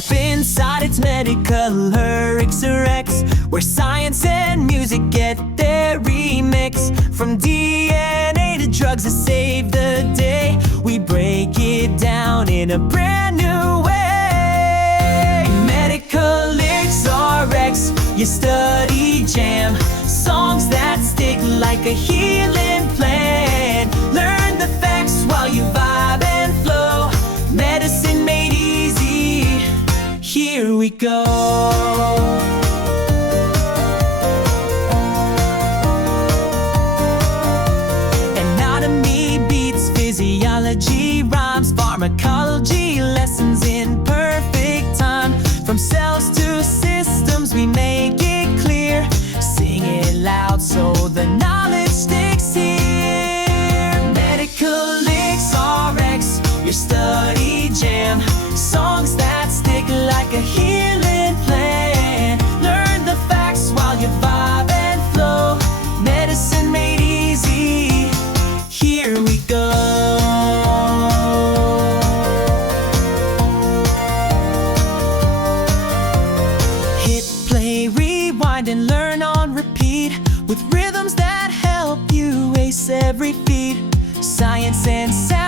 Step inside, it's Medicalyrics Rx, where science and music get their remix. From DNA to drugs that save the day, we break it down in a brand new way. Medicalyrics Rx, your study jam. Songs that stick like a healing plan. Learn the facts while you vibe and flow. Medicine made easy, here we go. Anatomy beats physiology, rhymes, pharmacology, lessons in perfect time. From cells to systems, we make it clear. Sing it loud so the knowledge sticks here. Medicalyrics Rx, your study jam. Songs that stick like a healing plan. Learn the facts while you vibe and flow. Medicine made easy, here we go. Hit play, rewind, and learn on repeat, with rhythms that help you ace every feat. Science and sound